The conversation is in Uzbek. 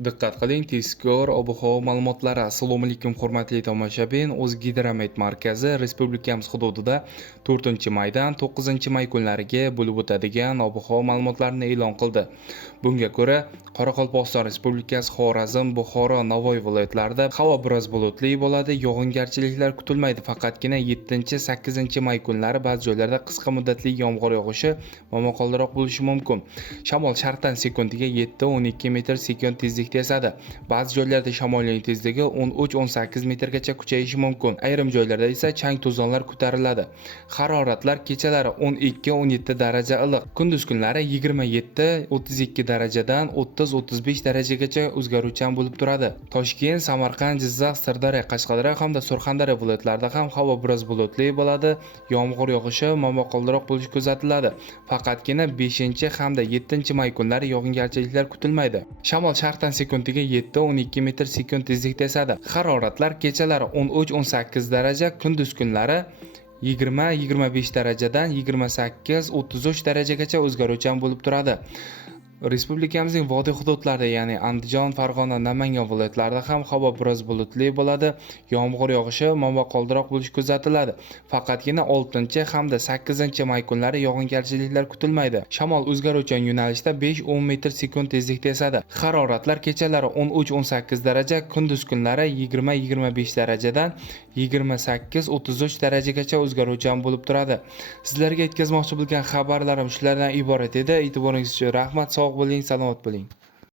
Diqqat qiling, tezkor ob-havo ma'lumotlari. Assalomu alaykum hurmatli tomoshabin. O'zgidromet markazi respublikamiz hududida 4-maydan 9-may kunlariga bo'lib o'tadigan ob-havo ma'lumotlarini e'lon qildi. Bunga ko'ra, Qoraqalpog'iston Respublikasi, Xorazm, Buxoro, Navoiy viloyatlarida havo biroz bulutli bo'ladi, yog'ingarchiliklar kutilmaydi. Faqatgina 7-8-may kunlari ba'zi joylarda qisqa muddatli yomg'ir yog'ishi momaqaldiroq bo'lishi mumkin. Shamol sharqdan sekundiga 7-12 metr sekund tezlikda esadi. Ba'zi joylarda shamolning tezligi 13-18 metrgacha kuchayishi mumkin. Ayrim joylarda esa chang-to'zonlar ko'tariladi. Haroratlar kechalari 12-17 daraja iliq, kunduz kunlari 27-32 darajadan 30-35 darajagacha o'zgaruvchan bo'lib turadi. Toshkent, Samarqand, Jizzax, Sirdaryo, Qashqadaryo hamda Surxondaryo viloyatlarida ham havo biroz bulutli bo'ladi. Yomg'ir yog'ishi momaqaldiroq bo'lishi kuzatiladi. Faqatgina 5 hamda 7-may kunlari yog'ingarchiliklar kutilmaydi. Shamol sharqdan sekundiga 7-12 metr sekund tezlikda esadi. Haroratlar kechalari 13-18 daraja, kunduz kunlari 20-25 darajadan 28-33 darajagacha o'zgaruvchan bo'lib turadi. Respublikamizning vodiy hududlarida, ya'ni Andijon, Farg'ona, Namangan viloyatlarida ham havo biroz bulutli bo'ladi. Yomg'ir yog'ishi momaqaldiroq bo'lishi kuzatiladi. Faqatgina 6 hamda 8-may kunlari yog'ingarchiliklar kutilmaydi. Shamol o'zgaruvchan yo'nalishda 5-10 metr sekund tezlikda esadi. Haroratlar kechalari 13-18 daraja, kunduz kunlari 20-25 darajadan 28-33 darajagacha o'zgaruvchan bo'lib turadi. Sizlarga yetkazmoqchi bo'lgan xabarlarim shulardan iborat edi. E'tiboringiz uchun rahmat. Sog' bo'ling, salomat bo'ling.